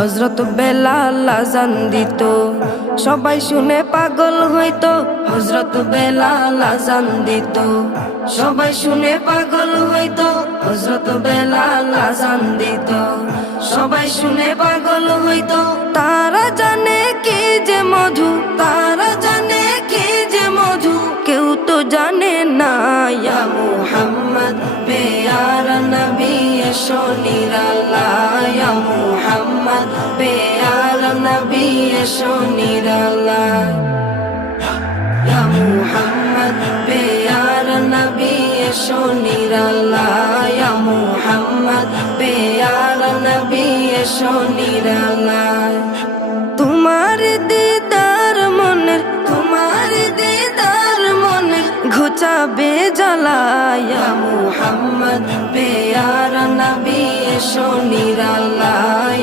হযরত বেলাল আযান দিত, সবাই শুনে পাগল হইতো। হযরত বেলাল আযান দিত, সবাই শুনে পাগল হইতো। হযরত বেলাল আযান দিত, সবাই শুনে পাগল হইতো। তারা জানে কি যে মধু, তারা জানে কি যে মধু, কেউ তো জানে না। ইয়া মুহাম্মদ পেয়ারা নবী এসো নিরালায়, ইয়া মুহাম্মদ পেয়ারা নবী এসো নিরালায়, ইয়া মুহাম্মদ পেয়ারা নবী এসো নিরালায়, ইয়া মুহাম্মদ পেয়ারা নবী এসো নিরালায়। তোমার দিদার মনের, তোমার দিদার মনের ঘুচাবে জ্বালায়, ইয়া মুহাম্মদ পেয়ারা নবী এসো নিরালায়।